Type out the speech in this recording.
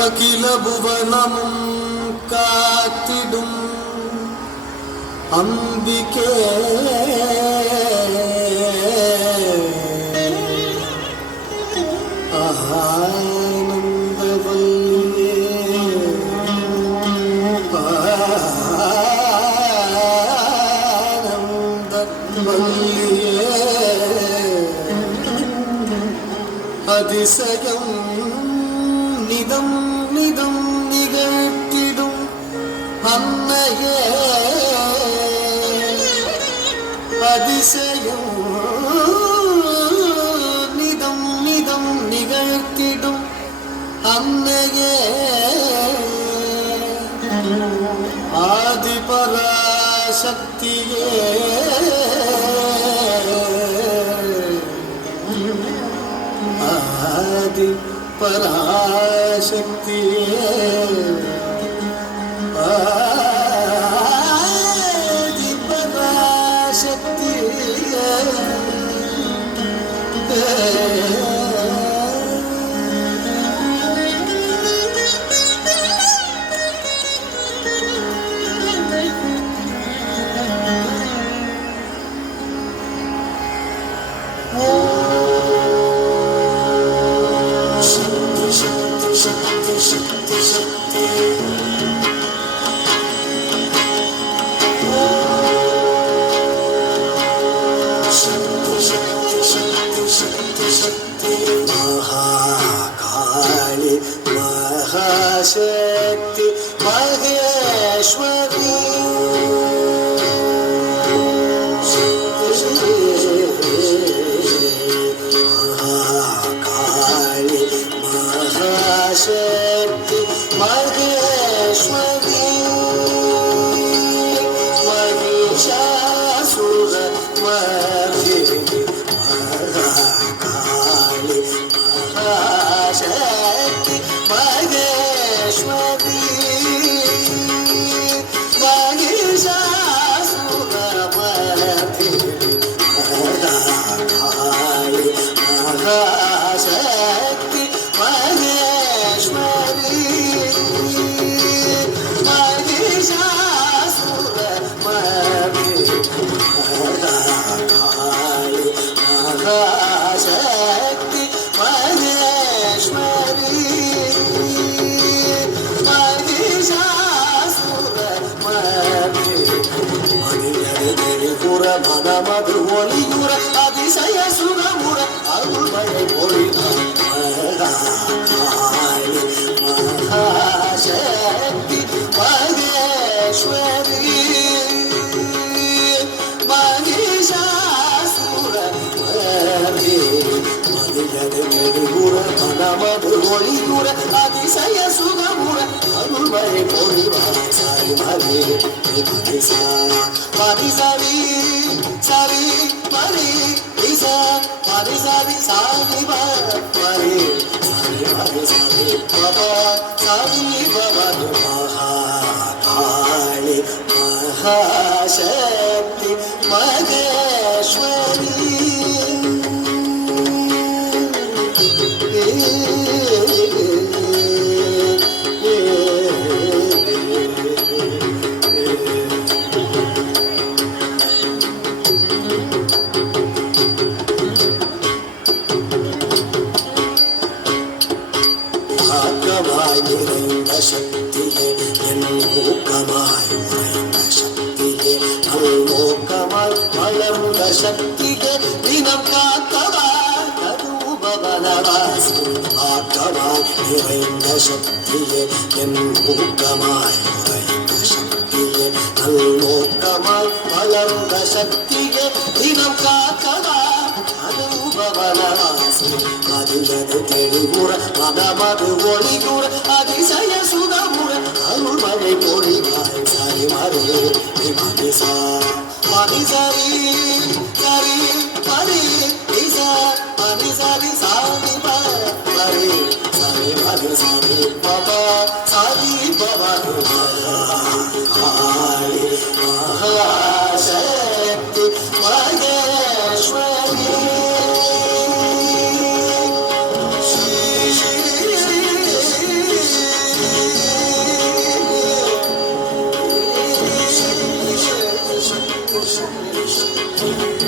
அகில புவனமும் காத்திடும் அம்பிகே ஆனந்தவல்லியே ஆனந்தவல்லியே அதிசயம் நிதம் நிதம் நிகழ்த்திடும் அன்னையே அதிசயம் நிதம் நிதம் நிகழ்த்திடும் அன்னையே ஆதிபராசக்தியே ஆதி பராசக்தியே ஆதி பராசக்தியே महाकाली महाशक्ति महेश्वरी महाकाली महाशक्ति महेश्वरी महिषासुर मर्दिनी महाकाली महाशक्ति महेश्वरी महिषासुर मर्दिनी महाकाली महाशक्ति महेश्वरी महिषासुर मर्दिनी महाकाली महाशक्ति महेश्वरी महिषासुर मर्दिनी மதியடிபுர மனமது ஒளியுற அதிசய சுகமுற அருள்மழை பொழினார் மகாகாளி மகாசக்தி மகேஸ்வரி மகிஷாசுர மர்தினி மதியடிபுர மனமது ஒளியுற அதிசய சுகமுற அருள்மழை பொழிவார் சாரி மரே மதிசா மதிசரி சரி மரி இசா மதிசரி சாரி மரி சரி மரி சரி பபா சரி பவது மகாகாளி மகாசக்தி மகேஸ்வரி நிறைந்த சக்தியே என் ஊக்கமாய் உறைந்த சக்தியே நல்நோக்கமாய் வளர்ந்த சக்தியே தினம் காக்கவாய் கருபவனவாசி ஆக்கமாய் நிறைந்த சக்தியே என் ஊக்கமாய் உறைந்த சக்தியே நல்நோக்கமாய் வளர்ந்த சக்தியே தினம் காக்கவாய் அனுபவனவாசி மதியது தெளிவுற மனமது ஒளிகுற அதிசய சுகமுற அருள்மழை பொழிவாய் சரி மரே மதிசா மதிசரி சரி மரி இசா மதிசரி சாரி மரி சரி மதி சரி பபா சரி பவனு மகாகாளி மகாசக்தி மகேஸ்வரி ரிஷம்